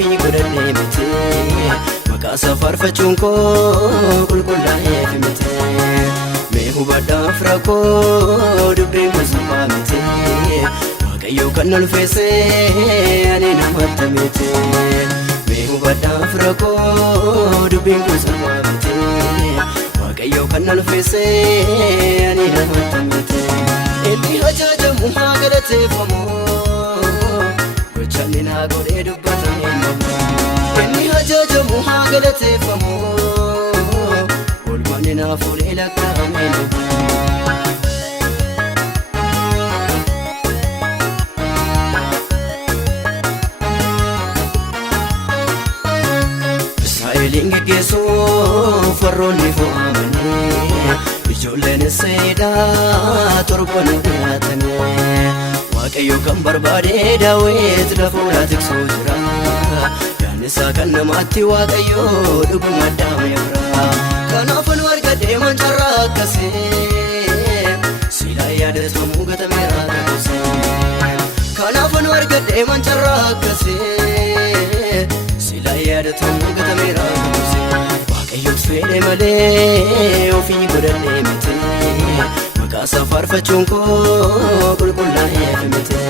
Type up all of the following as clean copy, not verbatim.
ofii godhadhee miti maqaa safarfachuun koo qulqullaa'eef miti mee hubadhaaf rakkoo dubbiin kun salphaa miti Waaqayyo kan ulfeesse ani namatti miti mee hubadhaaf rakkoo dubbiin kun salphaa miti Waaqayyo kan ulfeesse ani namatti miti inni ajajamu haa galateeffamu gochaanni naa godhee dubbatame inni ajajamu haa galateeffamu oolmanni naa fuudhee lakkaa'ame Israa'eliin geggeessuuf warroonni fo'amanii ijoolleen Isseeyidhaa torban dhiyaatanii Waaqayyo kan barbaade Daawit lafuudha tiksuu jira yaannisaa kan namaatti Waaqayyo dhuguma dhaameera kanaafan argadhee mancarraa akkasii silaa yaadatamu gatameera ta'uusaa kanaafan argadhee mancarraa akkasii silaa yaadatamu gatameera ta'uusaa Waaqayyoot fedhe malee ofii godhadhee miti maqaa safarfachuun koo qulqullaa'eef miti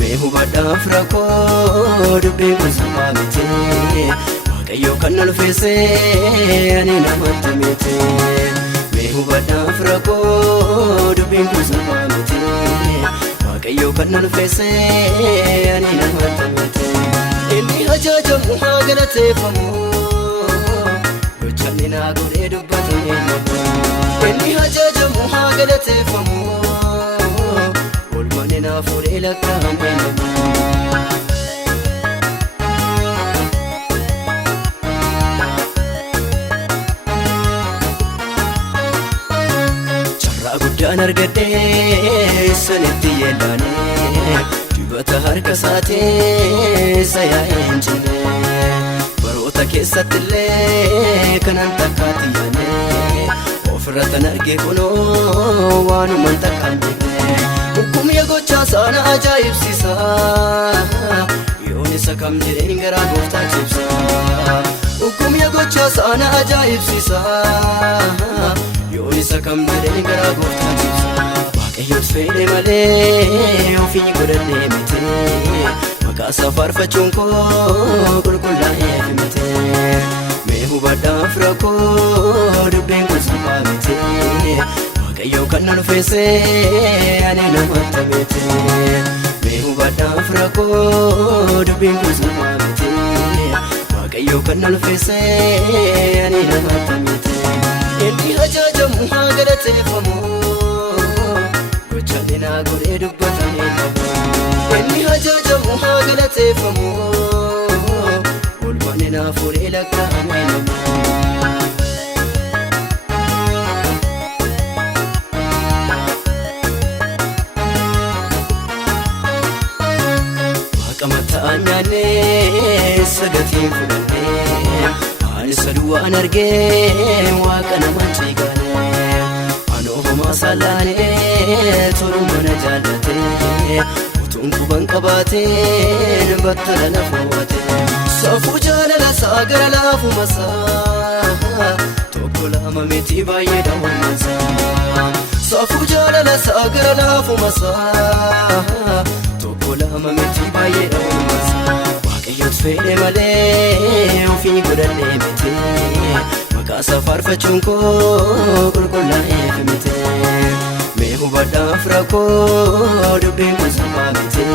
mee hubadhaaf rakkoo dubbiin kun salphaa miti Waaqayyo kan ulfeesse ani namatti miti mee hubadhaaf rakkoo dubbiin kun salphaa miti Waaqayyo kan ulfeesse ani namatti miti inni ajajamu haa galateeffamu gochaanni naa godhee dubbatame inni ajajamu haa galateeffamu oolmanni naa fuudhee lakkaa'ame carraa guddaan argadhee sanitti yeellaane dibata harka isaatii isa yaa'ee hin cinne baroota keessattillee kanan takkaatti yaane ofirratan arge kunoo waanuman takkaan beekne hukumya gochaa sana ajaa'ibsiisa yoon isa kam jedheen garaa gooftaa cibsa hukumya gochaa sana ajaa'ibsiisa yoon isa kam jedheen garaa gooftaa cibsa Waaqayyoot fedhe malee ofii godhadhee miti maqaa safarfachuun koo qulqullaa'eef miti mee hubadhaaf rakkoo dubbiin kun salphaa miti Waaqayyo kan ulfeesse ani namatti miti mee hubadhaaf rakkoo dubbiin kun salphaa miti Waaqayyo kan ulfeesse ani namatti miti inni ajajamu haa galateeffamu gochaanni naa godhee dubbatame inni ajajamu haa galateeffamu oolmanni naa fuudhee lakkaa'ame Waaqa mataan nyaannee sagatiin fudhannee ani saduwaan argee Waaqa namaan ciigaane anoo homaa saalaanee toluu mana jaallatee utuun quban qabaateen battala na fo'atee safuu jaalala isaa gara laafuma isaa tokko lama miti baay'ee dhawwannasaa safuu jaalala isaa gara laafuma isaa tokko lama miti baay'ee dhawwannasaa Waaqayyoot fedhe malee ofii godhadhee miti maqaa safarfachuun koo qulqullaa'eef miti mee hubadhaaf rakkoo dubbiin kun salphaa miti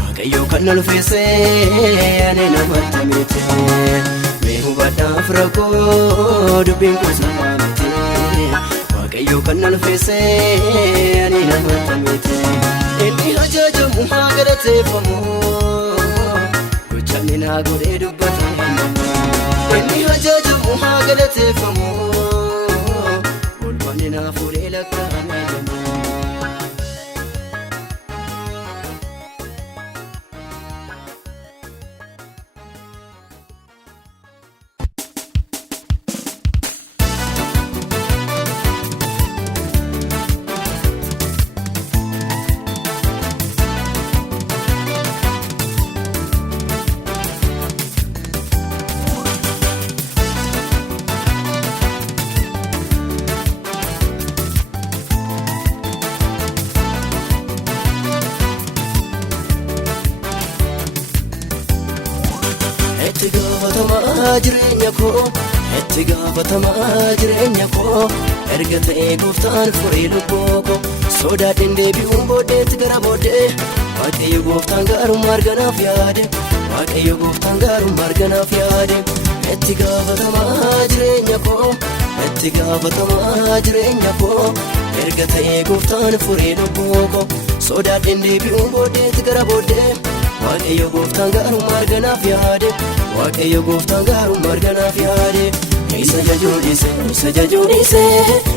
Waaqayyo kan ulfeesse ani namatti miti mee hubadhaaf rakkoo dubbiin kun salphaa miti Waaqayyo kan ulfeesse ani namatti miti inni ajajamu haa galateeffamu gochaanni naa godhee dubbatame inni ajajamu haa galateeffamu oolmanni naa fuudhee lakkaa'ame jireenya koo itti gaafatamaa jireenya koo erga ta'ee gooftaan furii lubbuu koo sodaadheen deebi'uun booddeetti gara booddee Waaqayyo gooftaan gaarummaa arganaaf yaade Waaqayyo gooftaan gaarummaa arganaaf yaade itti gaafatamaa jireenya koo itti gaafatamaa jireenya koo erga ta'ee gooftaan furii lubbuu koo sodaadheen deebi'uun booddeetti gara booddee Waaqayyo gooftaan gaarummaa arganaaf yaade Waaqayyo gooftaan gaarummaa arganaaf yaade isa jajuudhiise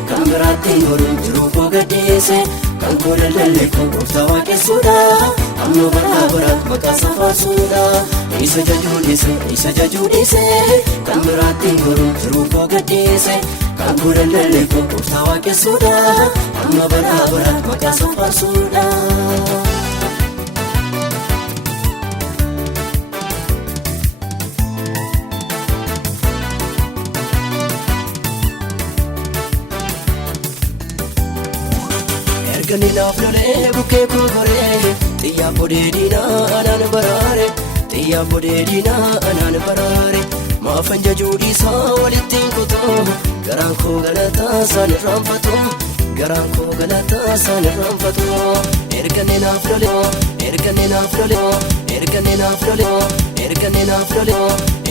kan biraatti hin oolu jiruu koo gadhiise kan koo daldallee koo gooftaa waaqessuudha amma bara baraatti maqaa isaa faarsuudha isa jajuudhiise kan biraatti hin oolu jiruu koo gadhiise kan koo daldallee koo gooftaa waaqessuudha amma bara baraatti maqaa isaa faarsuudha. Ganinaaf lolee bukkee koo goree xiyyaa bodee diinaa anaan baraare xiyyaa bodee diinaa anaan baraare maafan jajuudhiisaa walittiin kutoo garaan koo galataa isaan irraanfatu garaan koo galataa isaan irraanfatu erganinaaf lolee erganinaaf lolee erganinaaf lolee erganinaaf lolee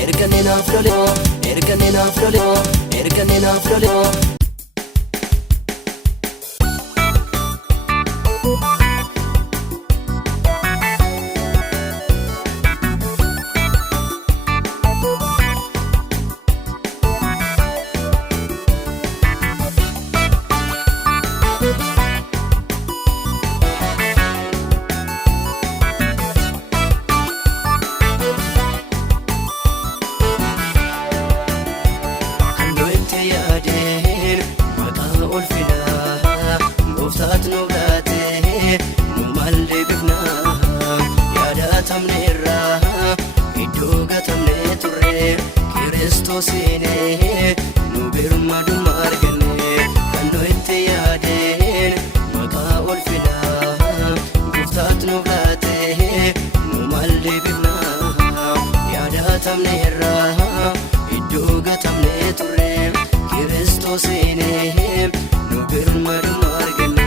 erganinaaf lolee erganinaaf lolee erganinaaf lolee nu birmaduma arganne kan nuti yaadeen maqaa ulfinaa gooftaatu nu laate nu maal deebifnaa yaadatamneerra iddoo gatamne turre Kiristoosiin nu birmaduma arganne.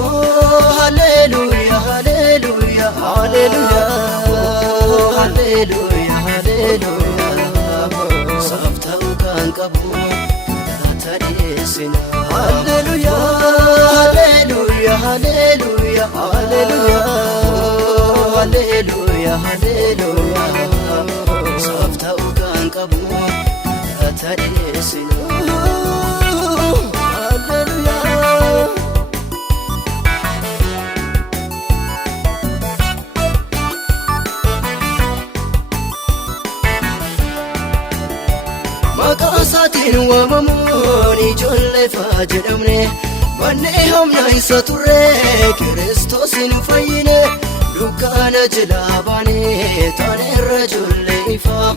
Oh hallelujah hallelujah hallelujah hallelujah hallelujah Kabu tadesina hallelujah hallelujah hallelujah hallelujah hallelujah hallelujah safta ukan kabu tadesina hallelujah Maqaasatiin waamamuun ijoollee fayyadamne mannee hamna isa turre Kiristoosiin fayyine dukkaana jalaa baanee taaneerra ijoollee ifaa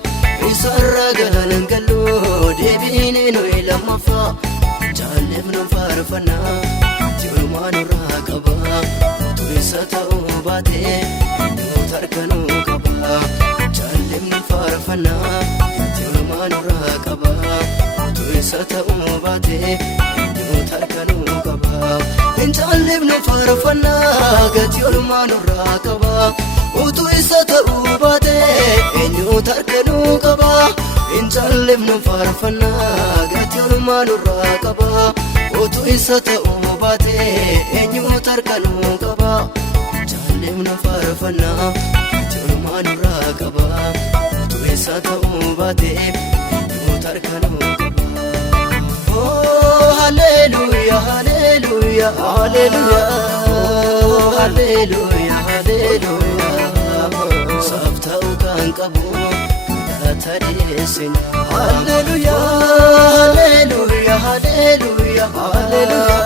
isarra galan galloo deebiinee nuyi lammaffaa jaalleef nu faarfannaa tirumaa nurraa qaba utuu isa ta'uu baatee nuti harkanuu qaba jaalleef nu faarfannaa tirumaa nurraa qaba utuu isa ta'uu baatee nuti harkanuu qaba jaalleef nu faarfannaa gatii olumaa nurraa qaba utuu isa ta'uu baatee nuti harkanuu qaba jaalleef nu faarfannaa gatii olumaa nurraa qaba utuu isa ta'uu baatee nuti harkanuu qaba jaalleef nu faarfannaa gatii olumaa nurraa qaba utuu isa ta'uu baatee nuti harkanuu qaba. Oh hallelujah hallelujah hallelujah hallelujah hallelujah safta ukan kabu tadesina hallelujah hallelujah hallelujah hallelujah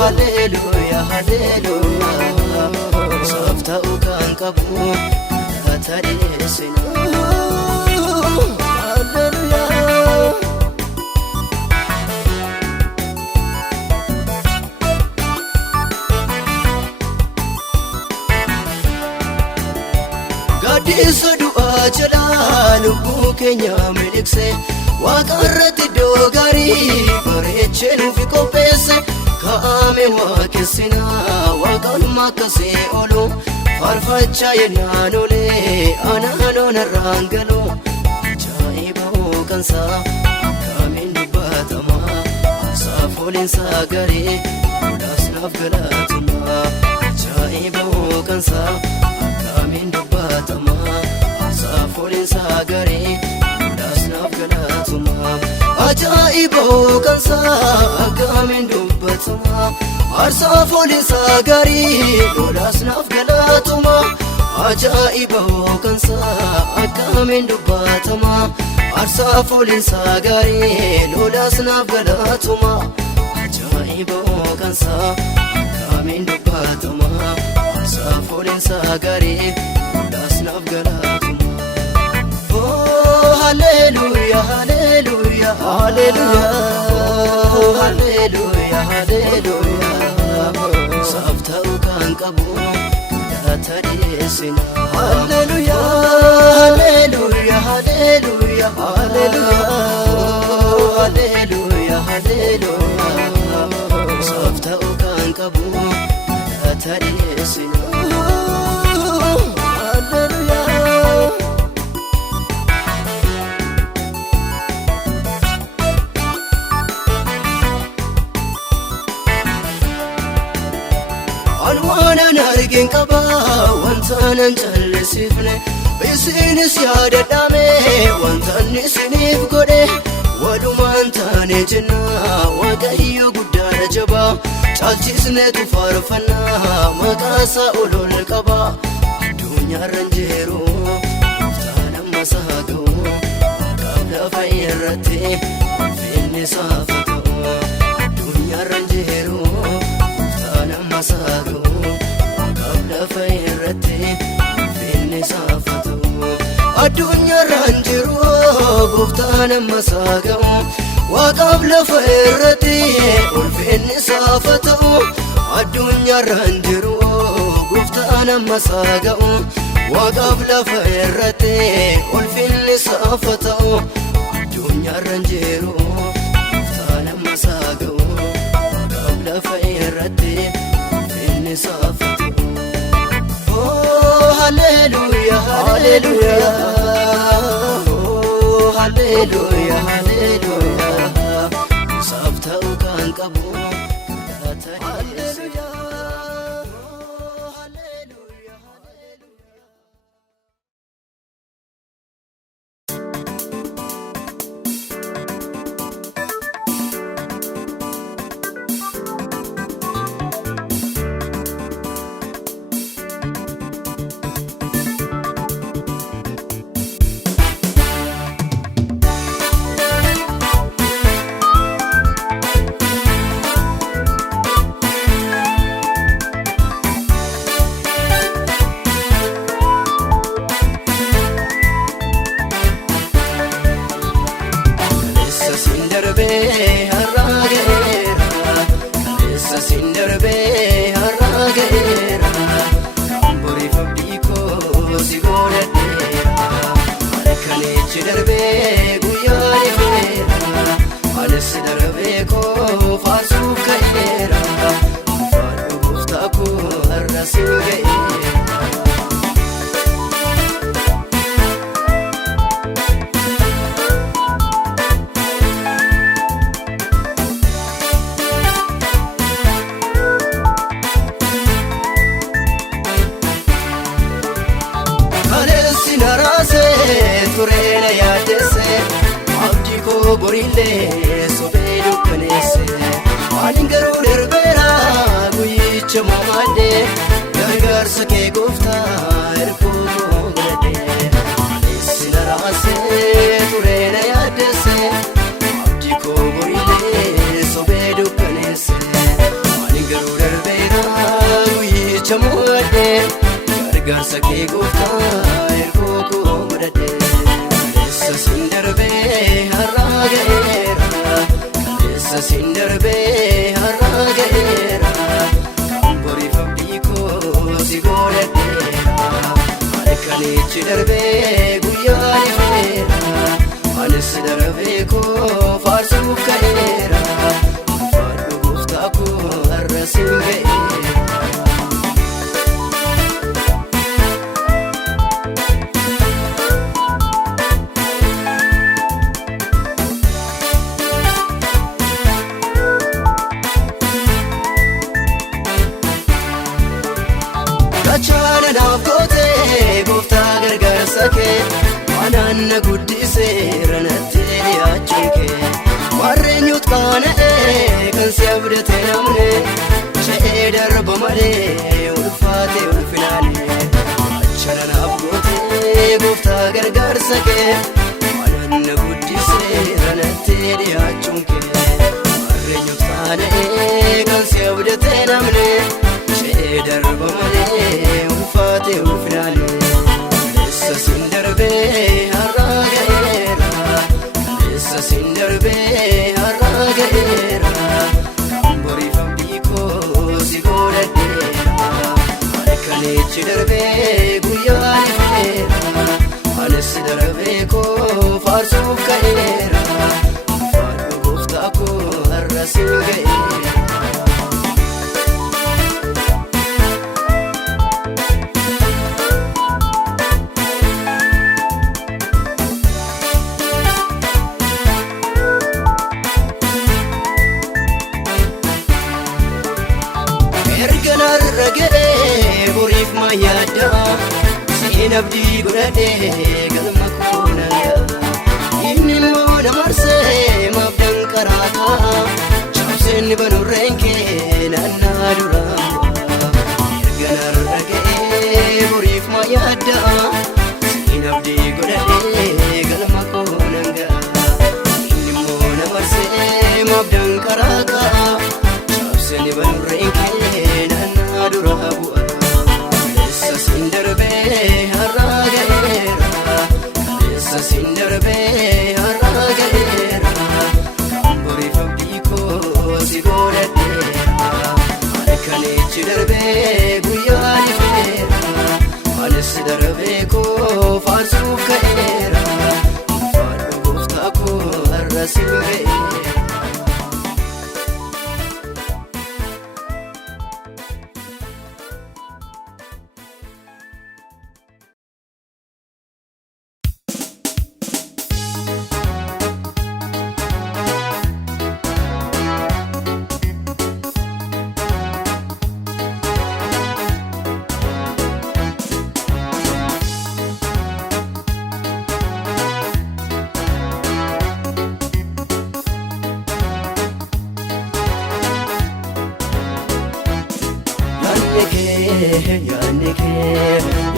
hallelujah hallelujah safta ukan kabu tadesina hallelujah. Gadisa du'a jala lubbuu keenya miliqse waaqarratti iddoo gaarii bareechee nuuf qopheesse kaa'ame waaqessina waaqolma akkasii oolu farfachaa yennaan olee anaanoon irraan galu ajaa'iba hooqansaa akkamiin dubbatama asaaf olinsaa garee lolaas naaf galatuma ajaa'iba hooqansaa akkamiin dubbatama asaaf olinsaa garee lolaas naaf galatuma ajaa'iba hooqansaa akkamiin dubbatama asaaf olinsaa garee lolaas naaf galatuma ajaa'iba hooqansaa akkamiin dubbatama asaaf olinsaa garee lolaas naaf galatuma ajaa'iba hooqansaa akkamiin dubbatama asaaf olinsaa garee lolaas naaf galatuma. Oh hallelujah hallelujah hallelujah oh hallelujah hallelujah safta'u kan qabu kadhata dhiyeessina. Hallelujah hallelujah hallelujah hallelujah oh hallelujah hallelujah safta'u kan qabu kadhata dhiyeessina. Anwaanan argin qaba wantaanan callisifne isinis yaadadhame wantaan isiniif godhe walumaan taane jenna waaqayyo guddaadha jaba caalchisneetu faarfannaa maqaasaa ol qaba addunyaarran jiru gooftaan ammas haa ga'u waaqaaf lafa irratti ulfinni isaaf haa ta'u addunyaarran jiru gooftaan ammas haa ga'u waaqaaf lafa irratti ulfinni isaaf haa ta'u addunyaarran jiru gooftaan ammas haa ga'u waaqaaf lafa irratti ulfinni isaaf haa ta'u addunyaarran jiru gooftaan ammas haa ga'u waaqaaf lafa irratti ulfinni isaaf haa ta'u addunyaarran jiru gooftaan ammas haa ga'u waaqaaf lafa irratti ulfinni isaaf haa ta'u. Oh hallelujah hallelujah oh hallelujah hallelujah safta'u kan qabu kadhata dhiyeessina. Tureena yaadesse abdii koo borillee sobee dukkaneesse ani garuu darbeera guyyicha moomadde gargaarsa kee gooftaa ergoo koo godhadhe aleessi naraasee tureena yaadesse abdii koo borillee sobee dukkaneesse ani garuu darbeera guyyicha moomadde gargaarsa kee gooftaa ergoo koo godhadhe. Sin darbe har'a ga'eera kaleessa sin darbe har'a ga'eera kan boriif abdii koo si godhadheera harkanichi darbe guyyaa gargaarsa kee anaan na guddiseera natti dhiyaachuun kee warreenyuut qaana'ee kan si abdate namne ce'ee darba malee ulfaate ulfinaane achana naaf gootee gooftaa gargaarsa kee anaan na guddiseera natti dhiyaachuun kee warreenyuut qaana'ee kan si abdate namne ce'ee darba malee ulfaate ulfinaane kaleessa sin darbee har'aa ga'eera kaleessa sin darbee har'aa ga'eera kan boriif abdii koo si godhadheera halkanichi darbee guyyaa dhufeera anis darbee koo faarsuuf ka'eera faadhu gooftaa koo har'a sin ga'eera. Boriif maayyaadda seen abdii godhadhee galma koo nagaa inni immoo na marsee maaf danqaraa ka'a cabseen banurreen kee naannaa duraa erga narra ga'ee boriif maayyaadda seen abdii godhadhee galma koo nagaa inni immoo na marsee maaf danqaraa ka'a cabseen banurreen kee naannaa duraa bu'a. Sin darbee har'aa ga'eera kaleessa sin darbee har'aa ga'eera kan boriif abdii koo si godhadheera halkanichi darbee guyyaa dhufeera anis darbee koo faarsuuf ka'eera faadhu gooftaa koo har'a sin ga'eera.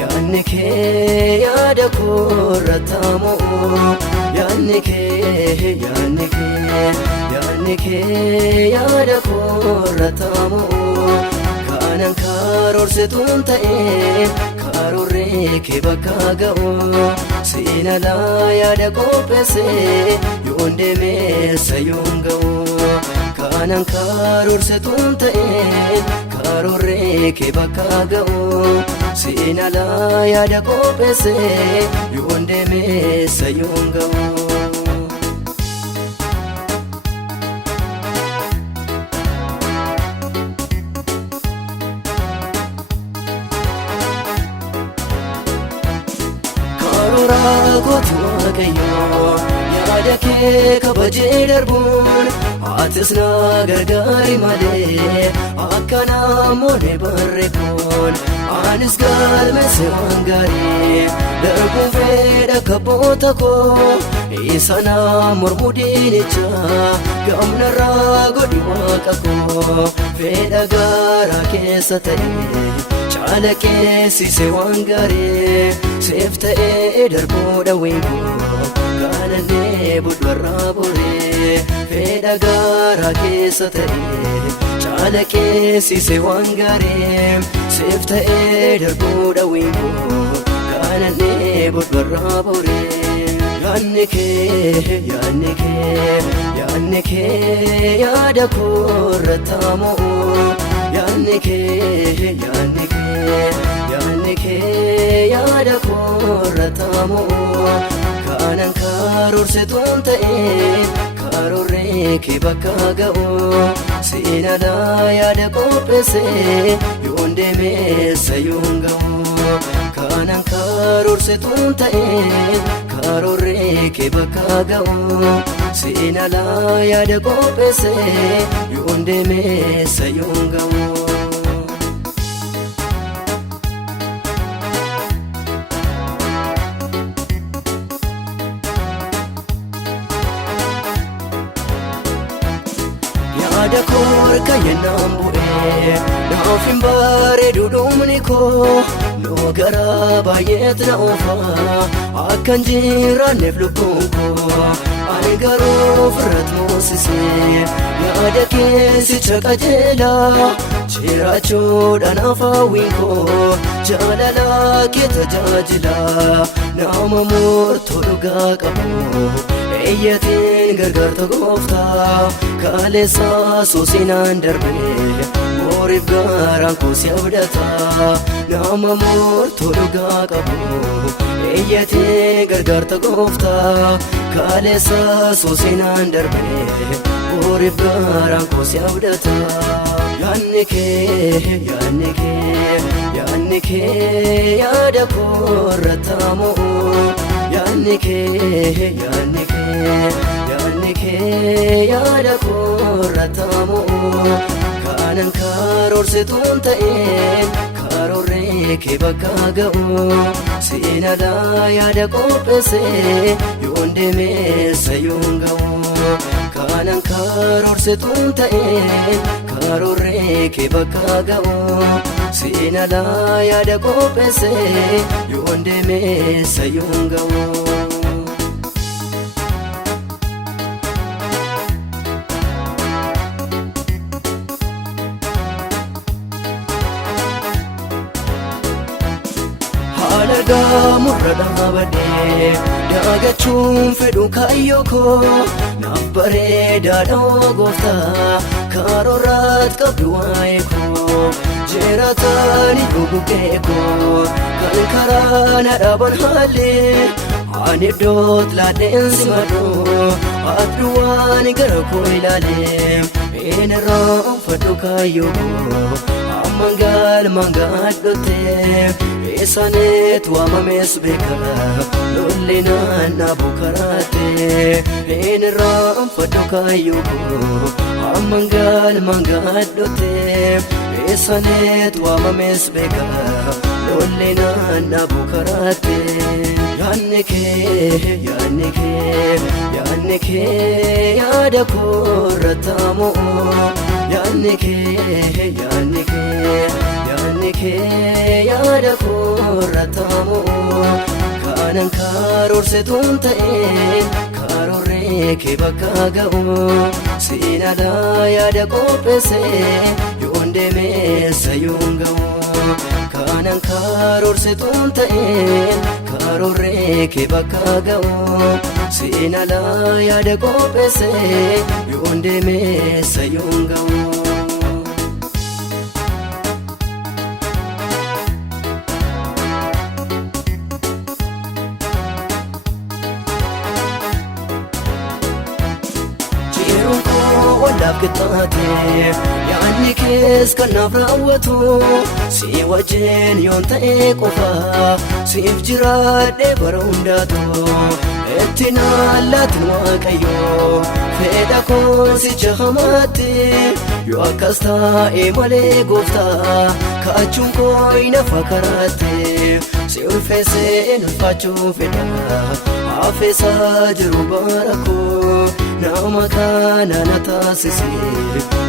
Yaanni kee yaada koorra taamoo yaanni kee yaada koorra taamoo kanan karoorsetuun ta'ee karoorree kee bakka ga'oo seenalaa yaada qopheessee yoon deemeessa yoon ga'oo kanan karoorsetuun ta'ee karoorree kee bakka ga'oo seenalaa yaada qopheessee yoon deemeessa yoon ga'oo. Karooraa gootu waaqayyoo yaada kee kabajee darbuun atis na gargaari malee akka namoonni barreeffamoon anis galmeesse waan gaarii darbuun fedha kabboota koo isa na mormuu diinichaa gamnarraa godhi waaqa koo fedha garaa keessa ta'e calaqqeessise waan gaarii seef ta'ee darbuu dhaween koo gaanannee budharraa boree fedha garaa keessa ta'e calaqqeessise waan gaarii seef ta'ee darbuu dhaween koo gaanannee budharraa boree. Yaanni kee yaada koorra taamoo yaanni kee yaada koorra taamoo kanan karoorsetuun ta'ee karoorree kee bakka ga'oo seenalaa yaada qopheessee yoon deemeessa yoon ga'oo kanan karoorsetuun ta'ee karoorree kee bakka ga'oo seenalaa yaada qopheessee yoon deemeessa yoon ga'oo. korka yennaan bu'ee naaf hin bareedu dhumni koo noo garaa baay'eet na oofaa akkan jiraanneef lubbuun koo ani garuu ofirratti moosisee yaada keessicha qajeelaa jiraachuudhaan hawwiin koo jaalala kee tajaajila nama murtoo dhugaa qabu eeyyatiin gargaarta gooftaa kaleessa soosinaan darbee boriif garaan koo si abdata nama murtoo dhugaa qabu eeyyatiin gargaarta gooftaa kaleessa soosinaan darbee boriif garaan koo si abdata yaanni kee yaada koorratti ammoo yaanni kee yaada koorratti ammoo kanan karoorsituun ta'een karoorree kee bakka ga'u seenadhaa yaada qopheessee yoon deemeessa yoon ga'u kanan karoorsituun ta'een karoorree kee bakka ga'u seenadhaa yaada qopheessee yoon deemeessa yoon ga'u. haala gaamurra dhaabadhee daagachuun fedhu kaayyoo koo naaf bareedaadha gooftaa karoorraat qabdu waa'ee koo jiraataani bubuqqee koo kan karaa na dhaaban haalli ani iddoot laadheensi madhoo abduwaan gara koo ilaalee een irraanfadhu kaayyoo koo amman galmaan gaadhottee eessaneet waamamees beeka lolli naanna'u karaatee een irraanfadhu kaayyoo koo amman galmaan gaadhottee eessaneet waamamees beeka lolli naanna'u karaatee yaanni kee yaada koorratti ammoo yaanni kee yaada koorratti ammoo kanan karoorsituun ta'een karoorree kee bakka ga'u seenadhaa yaada qopheessee yoon deemeessa yoon ga'u kanan karoorsituun ta'een karoorree kee bakka ga'u seenadhaa yaada qopheessee yoon deemeessa yoon ga'u. walaaf qixxaatee yaadni kees kan naaf raawwatu si wajjin yoon ta'ee qofaa siif jiraadhee bara hundaatu itti naallaatiin waaqayyoo fedha koo sicha hamaatti yoo akkas taa'e malee gooftaa kaachuun koo inafa karaatti si ulfeessee ulfaachuu fedha hafeessaa jiru bara koo nama kana na taasisee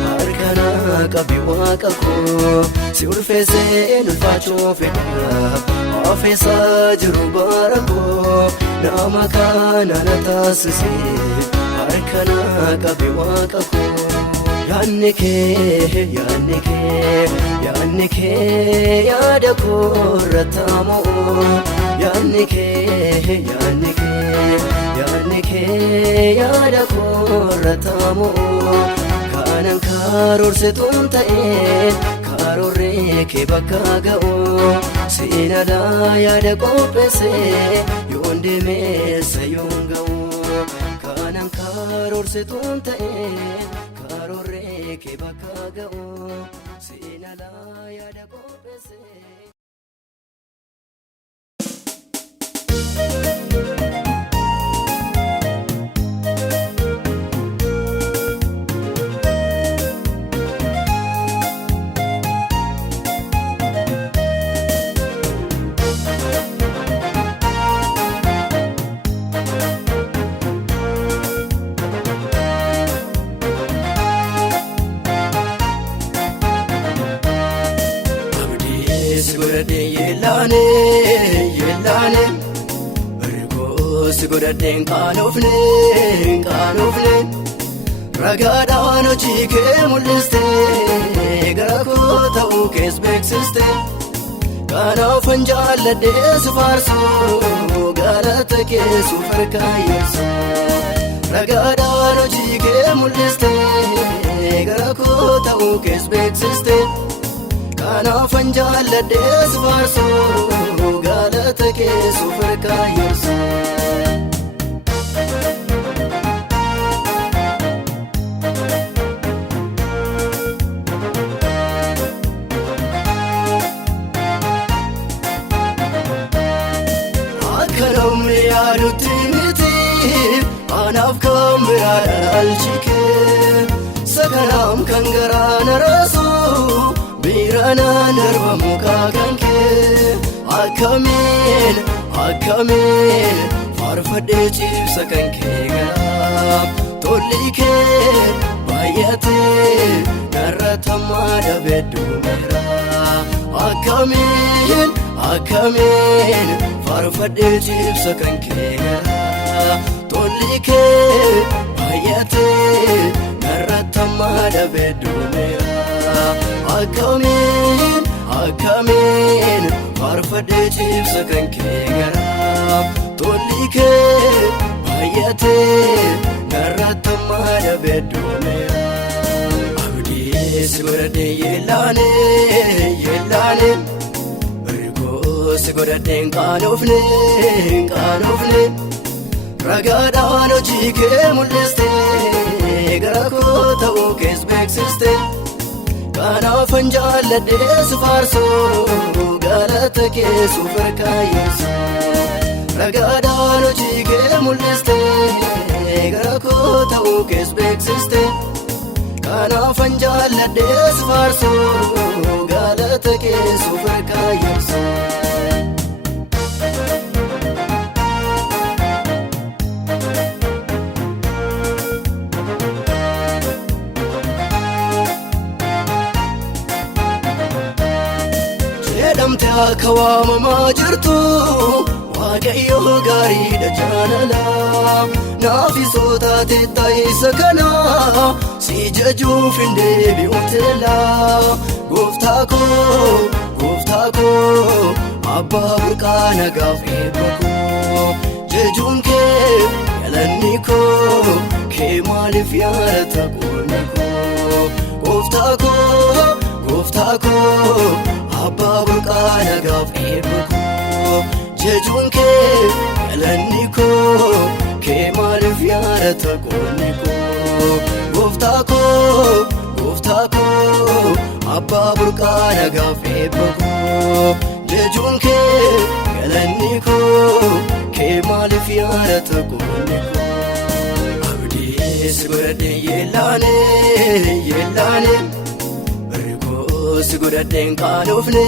harkana qabi waaqa koo si ulfeessee ulfaachuu fedha hafeessaa jiru bara koo nama kana na taasisee harkana qabi waaqa koo yaanni kee yaada koorratti ammoo yaanni kee yaada koorratti ammoo kanan karoorsituun ta'een karoorree kee bakka ga'u seenadhaa yaada qopheessee yoon deemeessa yoon ga'u kanan karoorsituun ta'een karoorree kee bakka ga'u seenadhaa yaada qopheessee. godhadhee yeellaane yeellaane barikoo si godhadhee qaanoofne ragaadhaan hojii kee mul'iste gara koo ta'uu kees beeksiste kanaafan jaalladhee si faarsuu galata kee suuf harkaayyeessu ragaadhaan hojii kee mul'iste gara koo ta'uu kees beeksiste kanaafan jaalladhee si faarsuu galata kee suuf harkaayyeessu. Namni yaadutti miti anaaf kan biraa dhaalchikee sakanaam kan garaa na raasu biiraanaan darbamu kaakan kee akkamiin faarfadhee ciibsa kan kee garaa tolli kee baay'atee narratammaa dhabedduu miraa akkamiin faarfadhee ciibsa kan kee garaa tolli kee baay'atee narratammaa dhabedduu miraa akkamiin faarfadhee ciibsa kan kee garaa tolli kee baay'atee narratammaa dhabedduu miraa abdii si godhadhee yeellaane si godhadhee qaanoofne ragaadhaan hojii kee mul'iste gara koo ta'uu kees beeksiste kanaafan jaalladhee si faarsuu galata kee suuf harkaayyeessu ragaadhaan hojii kee mul'iste gara koo ta'uu kees beeksiste kanaafan jaalladhee si faarsuu galata kee suuf harkaayyeessu. Jedhamte akka waamamaa jirtu waaqayyoo gaariidha jaalala naafisoo taate taa'isa kana si jajuuf hin deebi'u teela gooftaa koo abbaa burqaa nagaaf eebba koo jechuun kee galanni koo kee maaliif yaadata qoonni koo gooftaa koo abbaa burqaa nagaaf eebba koo jechuun kee galanni koo kee maaliif yaadata qoonni koo gooftaa koo abbaa burqaa nagaaf eebba koo jechuun kee galanni koo kee maaliif yaadata qoonni koo abdii si godhadhee yeellaane si godhadhee qaanoofne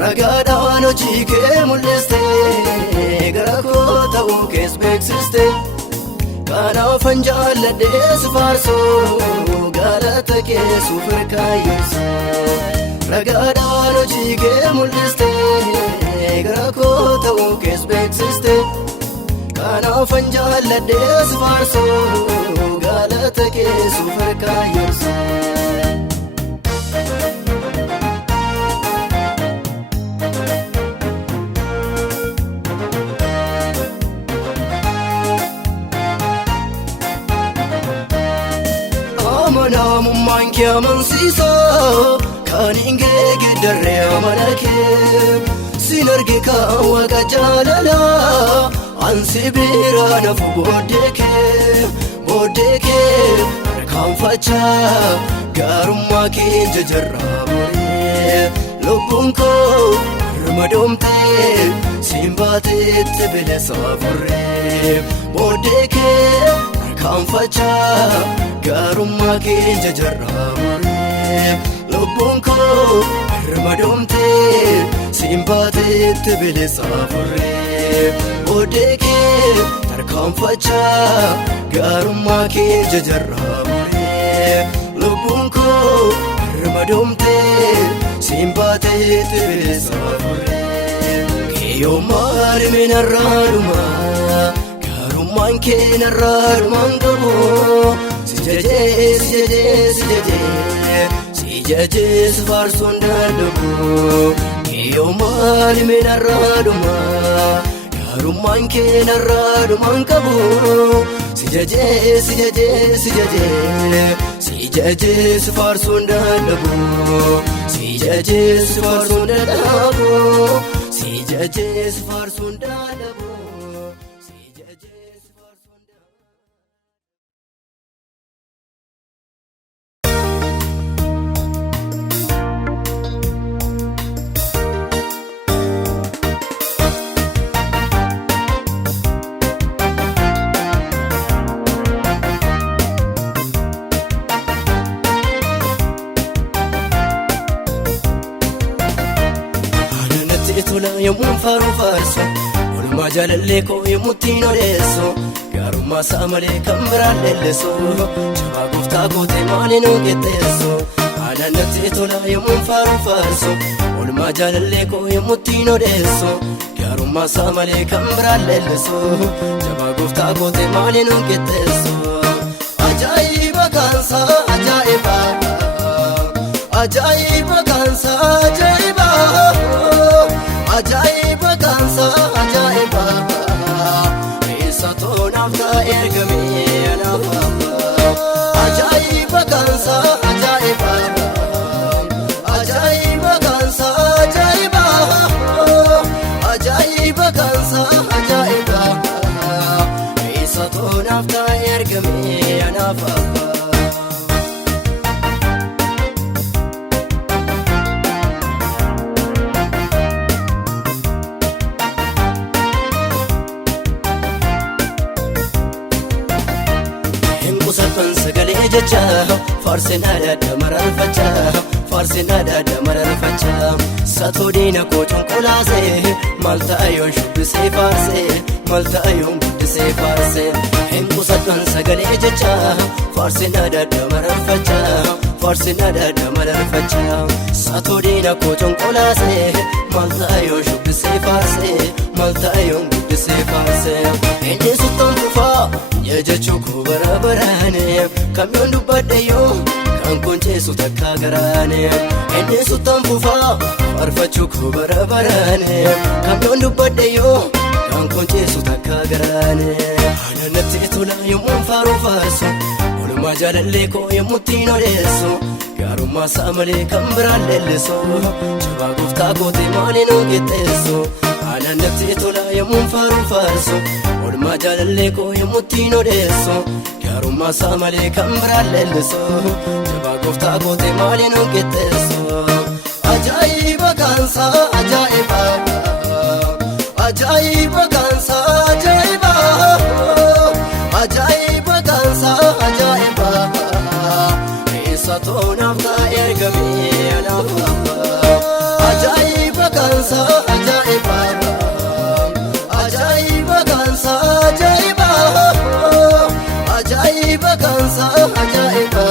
ragaadhaan hojii kee mul'iste gara koo ta'uu kees beeksiste kanaafan jaalladhee si faarsuu galata kee suuf harkaayyeessu ragaadhaan hojii kee mul'iste gara koo ta'uu kees beeksiste kanaafan jaalladhee si faarsuu galata kee suuf harkaayyeessu. Amanamummaan kee amansiisa kan hin geeddarree amala kee sin arge kan waaqa jaalala ansi biraa nafu booddee kee harkaanfachaa gaarummaa kee jajarraa muree lubbuun koo hirmadoomtee siin baateetti bilisa furree booddee kee harkaanfachaa gaarummaa kee jajarraa muree lubbuun koo hirmadoomtee siin baateetti bilisa furree booddee kee harkaanfachaa gaarummaa kee jajarraa muree lubbuun koo hirmadoomtee siin tibisafure Kiyo marmin arraduma Garuman ken arraduman gabo Sijaje Sijaje Farsun dadabu Kiyo marmin arraduma Garuman ken arraduman gabo Sijaje Sijaje Farsun dadabu Sijaje Farsun dadabu Sijaje Farsun dadabu Sijaje Farsun dadabu Tola yomun faru farso Olma jalalle ko yomutin odeso Garuma samale kambra lelleso Chaba gufta kote mali no geteso Adanati tola yomun faru farso Olma jalalle ko yomutin odeso Garuma samale kambra lelleso Chaba gufta kote mali no geteso Ajaiba kansa ajaiba Ajaiba kansa ajaiba Ajaiba kansa ajaiba Isa to nafta ergami nafa Ajaiba kansa ajaiba Ajaiba kansa ajaiba Ajaiba kansa ajaiba Isa to nafta ergami nafa Farsina da maralfacha Farsina da maralfacha Satodina ko chunkulase Malta ayon shubbise farse Malta ayon guddise farse Hinkusatan sagale jecha Farsina da maralfacha Farsina da maralfacha Satodina ko chunkulase Malta ayon shubbise farse Malta ayon guddise farse Hindi sutan kufa Jechu kubarabarane Kamyon dubbaddeyo Kan koncheesu takka garaane Inni sutan fufa Farfachu kubarabarane Kamyon dubbaddeyo Kan koncheesu takka garaane Ananatti tola yommuu faru farsu Olma jalalle ko yommuutiin odeessu Gaarummaa saamalee kan biraan leellisu Jabaa guftaa kooti maaliin ogeetteessu Ananatti tola yommuu faru farsu Olma jalalle ko yommuutiin odeessu Gaarummaa saamalee kan biraan leellisu Jabaa guftaa kooti maaliin ogeetteessu Ajaa'iba kansa ajaa'iba Ajaa'iba kansa ajaa'iba Ajaa'iba kansa ajaa'iba Isa toonaaf taa'e ergamee anaaf Ajaa'iba kansa ajaa'iba Ajaa'iba kansa ajaa'iba Ajaa'iba kansa ajaa'iba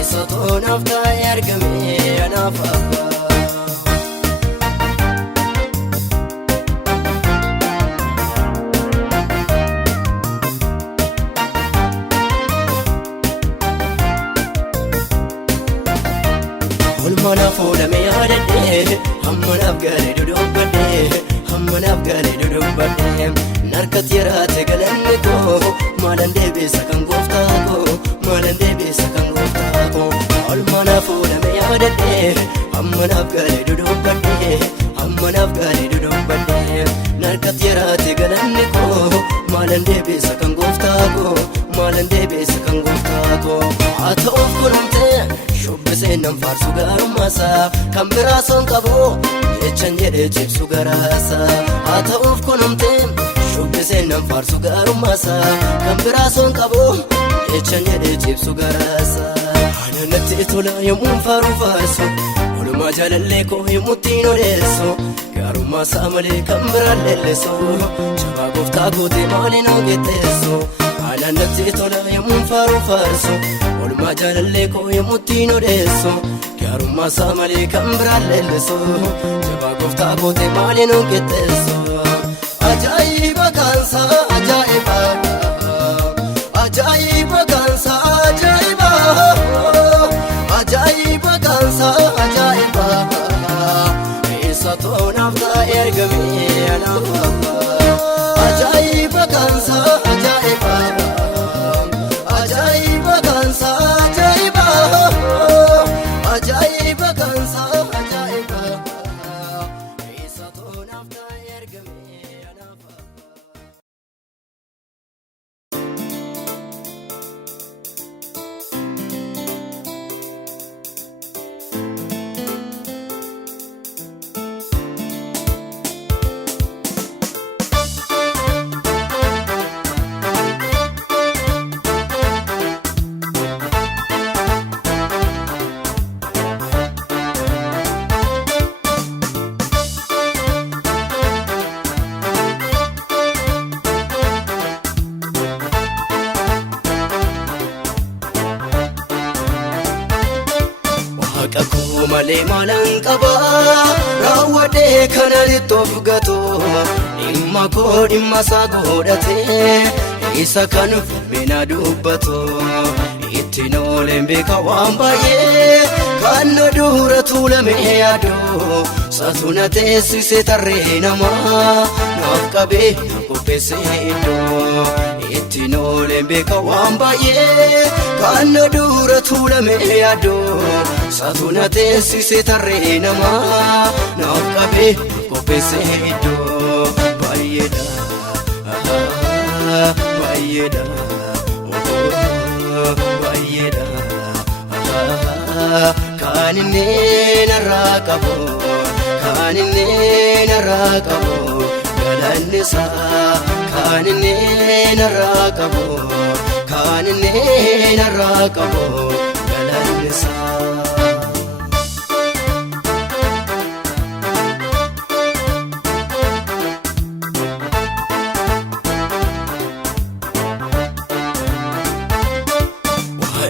Isa toonaaf taa'e ergamee anaaf Mana fuudhame yaadadhee hammanaaf gaarii dudubbadhee hammanaaf gaarii dudubbadhee narkatti yaraate galanni koo maalan deebiisa kan gooftaa koo maalan deebiisa kan gooftaa koo ol mana fuudhame yaadadhee hammanaaf gaarii dudubbadhee hammanaaf gaarii dudubbadhee narkatti yaraate galanni koo maalan deebiisa kan gooftaa koo maalan deebiisa kan gooftaa koo haa ta'uuf kunuuntee Shubbiseen nan faarsu gaarummaasa kan biraa son qabu jechan jedhee cibsu garaasa haa ta'uuf kunuumtee shubbiseen nan faarsu gaarummaasa kan biraa son qabu jechan jedhee cibsu garaasa ananatti tola yommuun faaru faarsu olumaa jaalallee koo yommuuttiin odeessu gaarummaasa malee kan biraan leellisu jabaa gooftaa kootee maaliin ogeetteessu ananatti tola yommuun faaru faarsu olma jaalalleekoo yommuuttiin odeessu gaarummaa isaa malee kan biraan leellisu jabaa gooftaa kootee maaliin onqixxeessu ajaa'iba kaansa ajaa'iba ajaa'iba kaansa ajaa'iba ajaa'iba kaansa ajaa'iba eessa toonaaf taa'e argamee anaaf ajaa'iba kaansa ajaa'iba ajaa'iba kaansa ajaa'iba ajaa'iba kaansa ajaa'iba eessa toonaaf taa'e argamee anaaf. Kakuu malee maalaan qabaa raawwadhee kana littoof gatoo dhimma koo dhimma isaa godhatee isa kan filmina dubbatoo ittiin ooleen beeka waan baay'ee kan na dura tuulamee yaadoo satuna teessisee tarree namaa naaf qabee na qopheessee iddoo ittiin ooleen beeka waan baay'ee kan na dura tuulamee yaadoo satuna teessisee tarree namaa naaf qabee qopheessee iddoo baay'eedha baay'eedha baay'eedha kan inni narraa qabu kan inni narraa qabu galanni isaa kan inni narraa qabu kan inni narraa qabu galanni isaa.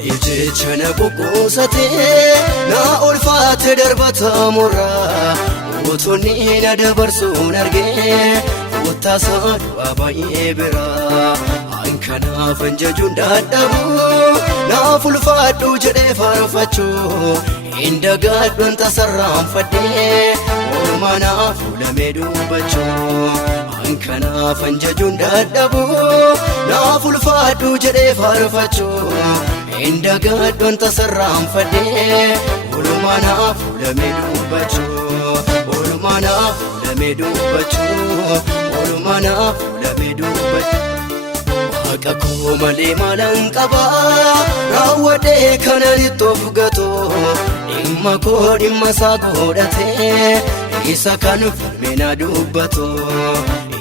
Ijechana kukusatee na ulfaate darbatamurraa utonni na dabarsuun argee fuuttaasaa du'aa baay'ee biraa hankanaaf jajuun dadhabu naaf ulfaadhu jedhee faarfachuu hin dagaadhuun tasarraanfadhee oolmaa naaf fuulamee dubbachuu hankanaaf jajuun dadhabu naaf ulfaadhu jedhee faarfachuu hin dagaadhuun tasarraanfadhee oolmaa naaf fuulamee dubbachuu oolmaa naaf fuulamee dubbachuu oolmaa naaf fuulamee dubbachuu. Waaqa koo malee maalaan qabaa raawwadhee kana littoof gatoo dhimma koo dhimma isaa godhatee isa kan filmina dubbatoo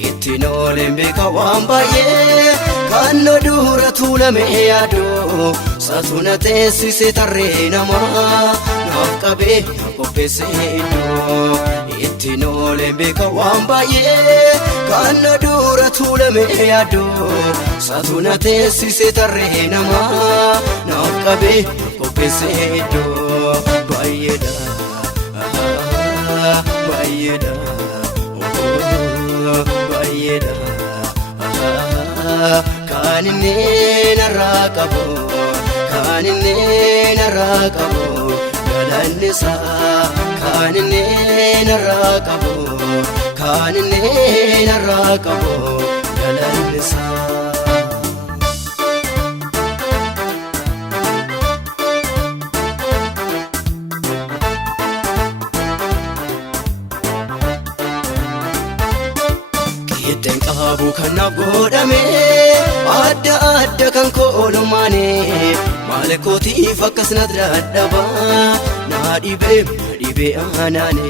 ittiin ooleen beeka waan baay'ee kan na dura tuulamee yaadoo satuna teessisee tarree namaa naaf qabee na qopheessee iddoo ittiin ooleen beeka waan baay'ee kan na dura tuulamee yaadoo satuna teessisee tarree namaa naaf qabee na qopheessee iddoo baay'eedha baay'eedha baay'eedha kan inni narraa qabu kan inni narraa qabu galanni isaa kan inni narraa qabu kan inni narraa qabu galanni isaa. Ittiin qabu kanaaf godhame adda adda kan koolumaane maal kootiif akkasnat dadhaba na dhibee anaane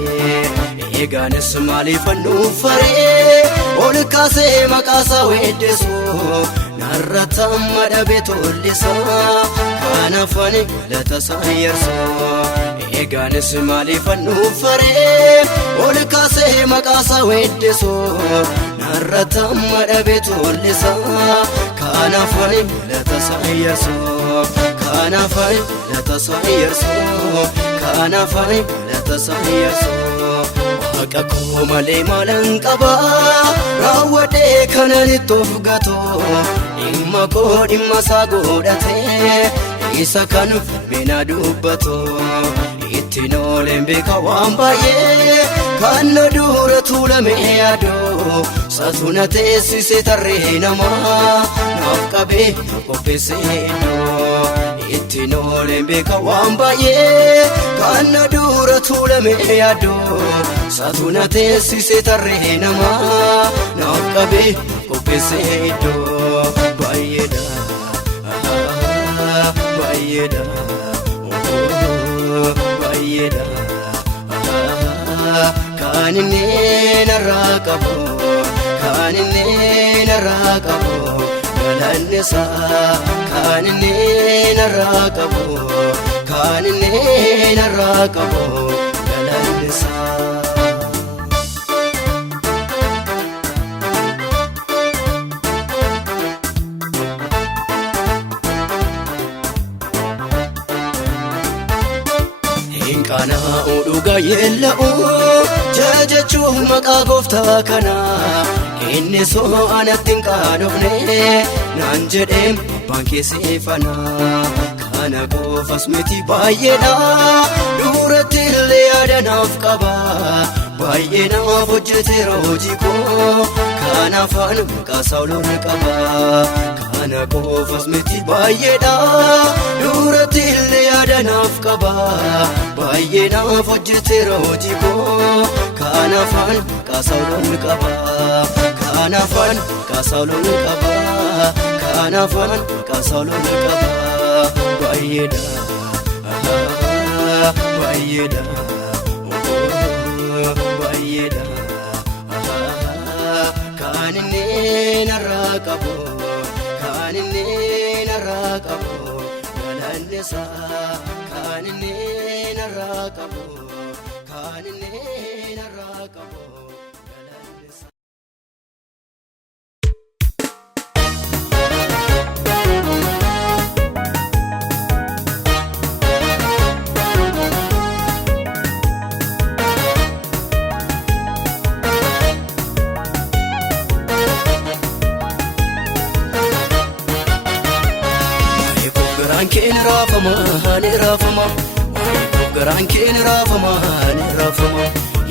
eegaanis maaliif nuuffaree ol kaasee maqaasaa weeddeessu narratti amma dhabee tollisaa kanaaf ani galata isaa yersu eegaanis maaliif nuuffaree ol kaasee maqaasaa weeddeessu narratti amma dhabee tollisaa kanaaf ani galata isaa yersu kanafai latasayerso kanafai latasayerso Akako male malankaba rawade kanani tofgato imma ko dimma sagodate isa kan mena dubbato itino lembe kawambaye kan dura tulame ado sasunate sise tarena ma nafkabe kopeseno itino lembe kawambaye kan dura tulame ado satunate sise tarena ma nafkabe kopeseno bayeda bayeda bayeda kanine naraqabo kanine naraqabo galanesa kanine naraqabo kanine naraqabo galanesa Kana uduga yella'u jajachu maqaa gooftaa kana inni soo anattin qaadofne naan jedheem baankee seefana kana qoofas miti baay'eedha duratti illee yaadanaaf qaba baay'ee naaf hojjeteera hojii koo kana afaan maqaa saawuloon qaba kana qoofas miti baay'eedha duratti illee yaadanaaf qaba baay'ee naaf hojjeteera hojii koo kana afaan maqaa saawuloon qaba kana afaan maqaa saawuloon qaba kana afaan maqaa saawuloon qaba baay'eedha baay'eedha bayeda kanine naraqabo kanine naraqabo galanesa kanine naraqabo kanine naraqabo galanesa Keen rafama hani rafama garan keen rafama hani rafama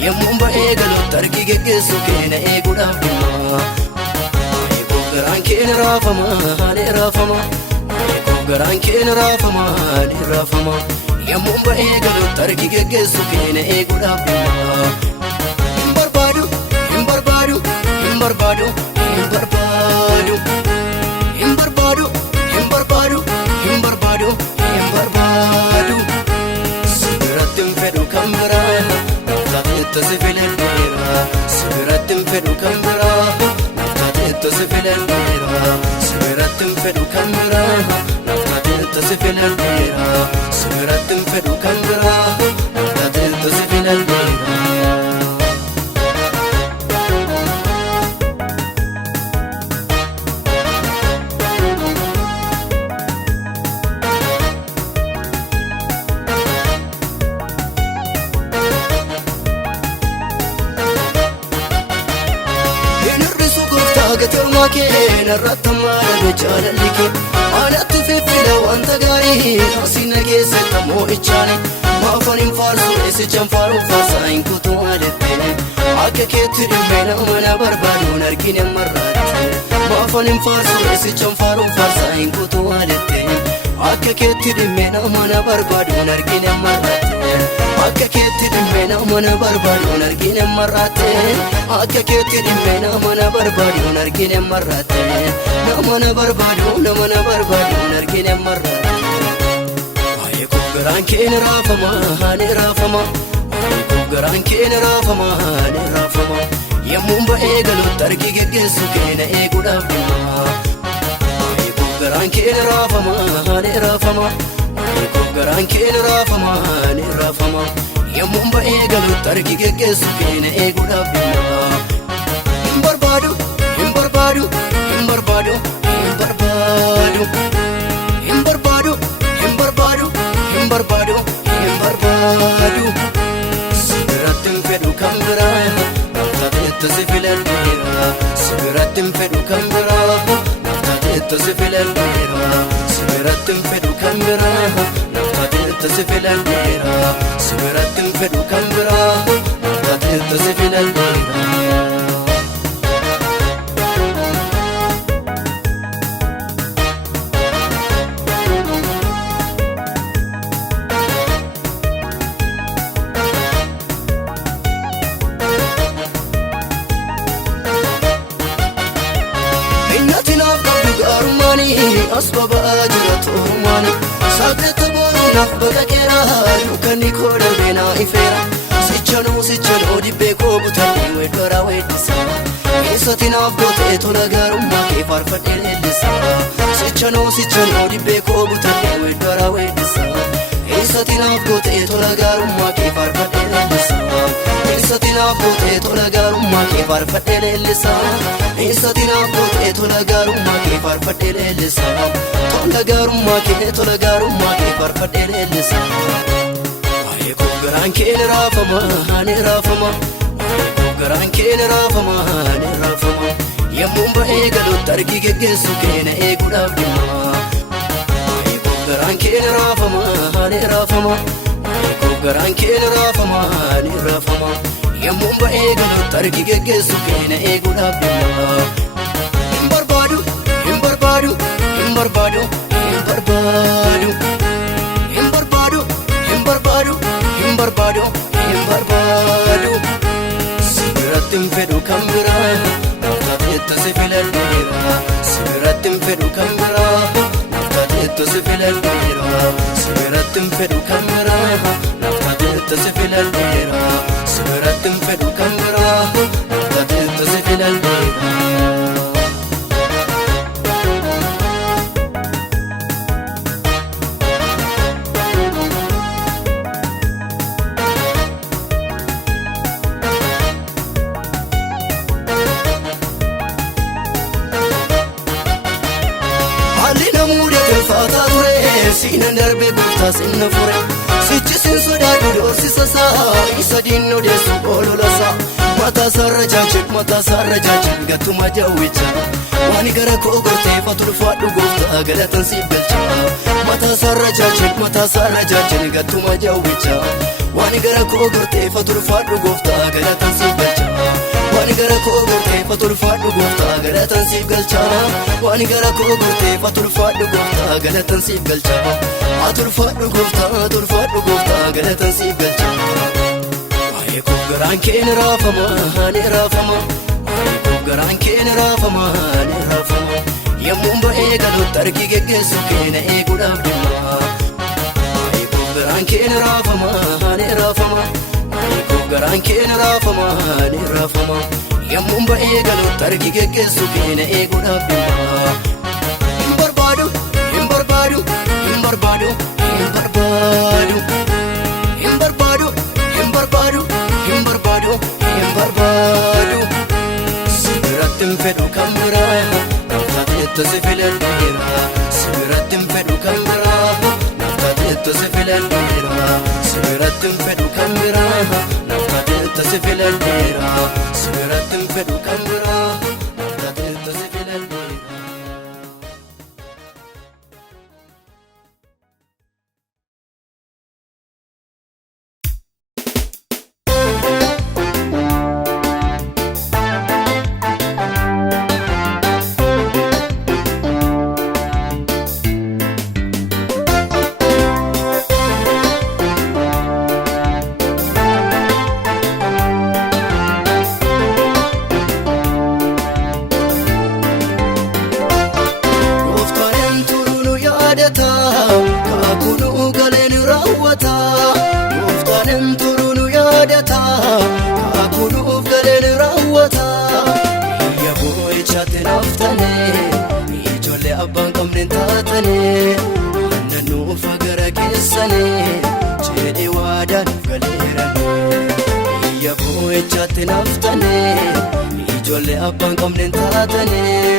yemmun ba egalo tarki geggesu keena eeguudhaaf dhimma garan keen rafama hani rafama garan keen rafama hani rafama yemmun ba egalo tarki geggesu keena eeguudhaaf dhimma himbarbadu himbarbadu himbarbadu himbarbadu himbarbadu himbarbadu himbarbadu himbarbadu sibiratin fedu kambara naftateto sifilenera sibiratin fedu kambara naftateto sifilenera sibiratin fedu kambara naftateto sifilenera sibiratin fedu kambara naftateto sifilenera Gaterma keen ratama bejalallike anatu fefila wanta gari asina kese tamo ichani mafanin farsu ese chamfaru farsa inkutu alete akkeetti dimena mana barbadu narkine marrate mafanin farsu ese chamfaru farsa inkutu alete akkeetti dimena mana barbadu narkine marrate akkeetti dimena mana barbadu narkine marrate akkeetti dimena mana barbadu narkine marrate namana barbadu narkine marrate waye garan keen rafama hani rafama garan keen rafama hani rafama yemmun ba egalo tarki geggesu keena eeguudhaaf dhimma garan keen rafama hani rafama garan keen rafama hani rafama yemmun ba egalo tarki geggesu keena eeguudhaaf dhimma himbarbadu himbarbadu himbarbadu himbarbadu himbarbadu تسفلاليرا سبرت فدو كمبرا نفتات تسفلاليرا سبرت فدو كمبرا نفتات تسفلاليرا أسباب أجرته ماني ساقط بورنا بقى لوكني كل بنا إفرا سيجنو دي بيكو بتاني ويدورا ويدسا إنساتنا بوتة تلاقارو ما كيف عرفت اللسا سيجنو دي بيكو بتاني ويدورا ويدسا إنساتنا بوتة تلاقارو ما كيف عرفت اللسا إنساتنا بوتة تلاقارو ما كيف عرفت اللسا إنساتنا بوتة تلاقارو ما كيف عرفت اللسا تلاقارو ما كيف عرفت اللسا Garaan kee ni raafama garaan kee ni raafama yemmuu ba'ee galuutti argi geggeessu kee na eeguudhaaf dhimma garaan kee ni raafama garaan kee ni raafama yemmuu ba'ee galuutti argi geggeessu kee na eeguudhaaf dhimma hin barbaadu hin barbaadu hin barbaadu hin barbaadu hin barbaadu hin barbaadu hin barbaadu sibirattin fedhu kan biraa naftaateetta si filadheera sibirattin fedhu kan biraa naftaateetta si filadheera sibirattin fedhu kan biraa naftaateetta si filadheera sibirattin fedhu kan biraa naftaateetta si filadheera Sinan darbe gurta sinna fure sichi sin sodaadu doorsisa saa isa diinno deessu oolola saa mataa sarra jaajin gattuma jawwicha waan gara koo gortee fatulfaadhu gooftaa galatan siif galcha mataa sarra jaajin gattuma jawwicha waan gara koo gortee fatulfaadhu gooftaa galatan siif galcha waan gara koo gortee fatulfaadhu gooftaa galatan siif galcha waan gara koo gortee fatulfaadhu gooftaa galatan siif galcha atulfaadhu gooftaa galatan siif galcha waa'ee koo garaan kee ni raafama waa'ee koo garaan kee ni raafama yemmuu ba'ee galuutti argi geggeessu kee na eeguudhaaf dhimma waa'ee koo garaan kee ni raafama waa'ee koo garaan kee ni raafama yemmuu ba'ee galuutti argi geggeessu kee na eeguudhaaf dhimma hin barbaadu hin barbaadu hin barbaadu hin barbaadu hin barbaadu hin barbaadu hin barbaadu hin barbaadu sibirattin fedhu kan biraa naftaateetta si filadheera sibirattin fedhu kan biraa naftaateetta si filadheera sibirattin fedhu kan biraa naftaateetta si filadheera sibirattin fedhu kan biraa naftaateetta si filadheera abbaan qabneen taatanii annanuu fagara keessanii jedhee waadaan galeeranii biyya boo'echaatti naftanii ijoollee abbaan qabneen taatanii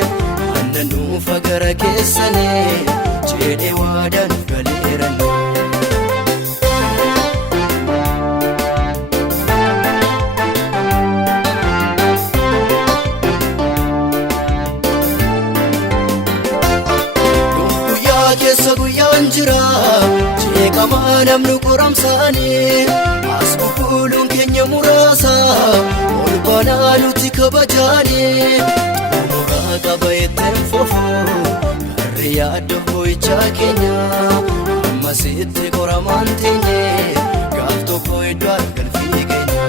annanuu fagara keessanii jedhee waadaan galeeranii. Nama namnu qoramsaani as qulqulluun keenya muraasa ol baanaa nuti kabajaani xumuraa qaba ittiin fufuu garri yaadda boo'ichaa keenya ammas itti qoramaan teenye gaaf tokko iddoo argalfii keenya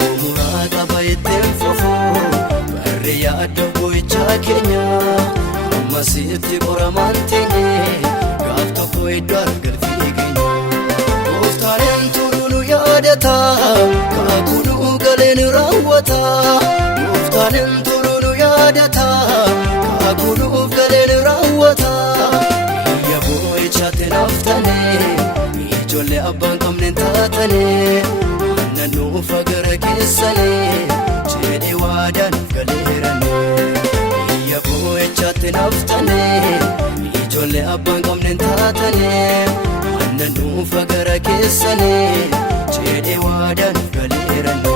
xumuraa qaba ittiin fufuu garri yaadda boo'ichaa keenya ammas itti qoramaan teenye gaaf tokko iddoo argalfii keenya Gooftaan turuu nu yaadata kaakuu nu galeen raawwata Gooftaan turuu nu yaadata kaakuu nu galeen raawwata biyya boo'ichaatti naaftane ijoollee abbaan qabneen taatane aannan nuuf gara keessane jedhee waadaan galeerane biyya boo'ichaatti naaftane ijoollee abbaan qabneen taatane aannan nuuf gara keessane jedhee waadaan galeerane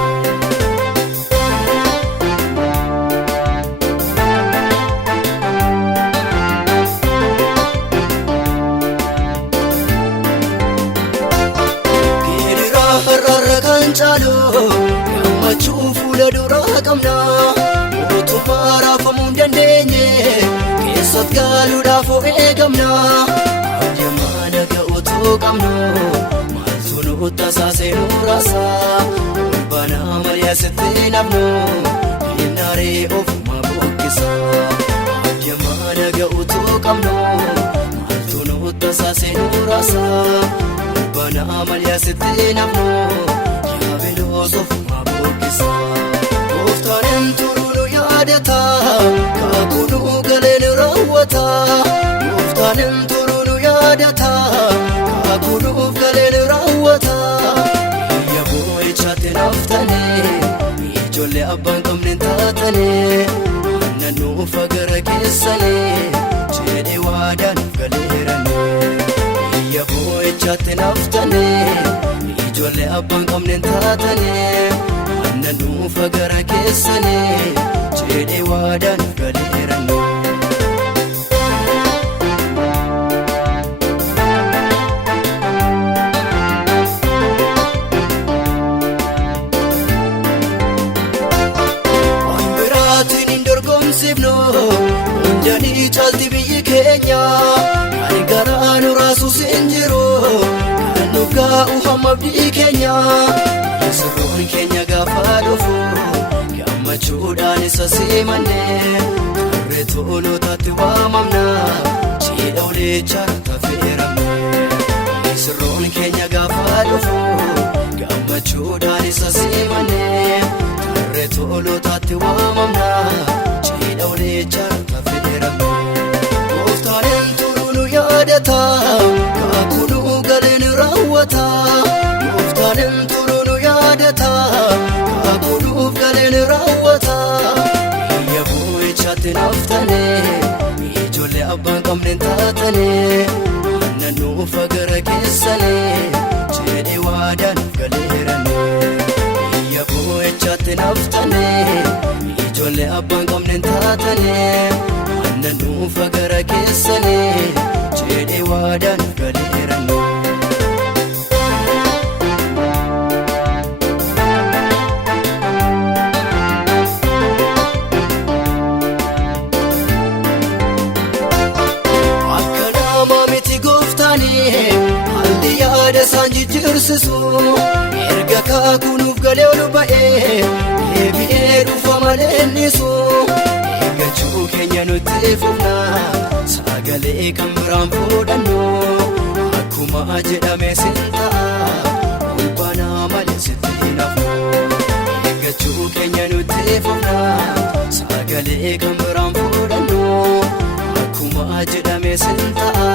gammachuu fuula duraa qabna mootummaa raafamuu hin dandeenye keessatti galuudhaaf of eegamna abdiimaa dhaga'uutu qabnu maaltu nu tasaasee nu raasa ol baanaa malee asitti nafnu hinnaaree ofuma buqqisa abdiimaa dhaga'uutu qabnu maaltu nu tasaasee nu raasa ol baanaa malee asitti nafnu ofuma buqqisa Gooftaan turuu nu yaadata kaakuu nu galeen raawwata Gooftaan turuu nu yaadata kaakuu nu galeen raawwata biyya boo'ichaatti naaftane ijoollee abbaan qabneen taatane aannan nuuf gara keessane jedhee waadaan galeerane biyya boo'ichaatti naaftane ijoollee abbaan qabneen taatane aannan nuuf gara keessane jedhee waadaan galeerane waan biraatiin hin dorgomsifnu hundanii caalti biyyi keenya kan garaa nu raasuus hin jiru Nugaa'u hamma abdii keenya sirroon keenya gaafa dhufu gammachuudhaan isa simanne karree tolotaatti waamamna cidha uleechaan tafeeramne sirroon keenya gaafa dhufu gammachuudhaan isa simanne karree tolotaatti waamamna cidha uleechaan tafeeramne Gooftaan turuu nu yaadata kaakuu nu galeen raawwata Gooftaan turuu nu yaadata kaakuu nuuf galeen raawwata biyya boo'ichaatti naaftane ijoollee abbaan qabneen taatane aannan nuuf gara keessane jedhee waadaan galeerane biyya boo'ichaatti naaftane ijoollee abbaan qabneen taatane aannan nuuf gara keessane jedhee waadaan galeerane Haalli yaada isaan jijjiirsisu erga kaakuu nuuf galee ol ba'ee deebi'ee dhufa malee innisu eeggachuu keenya nutti fufna sagalee kan biraan fuudhannu akkuma jedhame sin ta'a ol baanaa malee sitti nafnu eeggachuu keenya nutti fufna sagalee kan biraan fuudhannu akkuma jedhame sin ta'a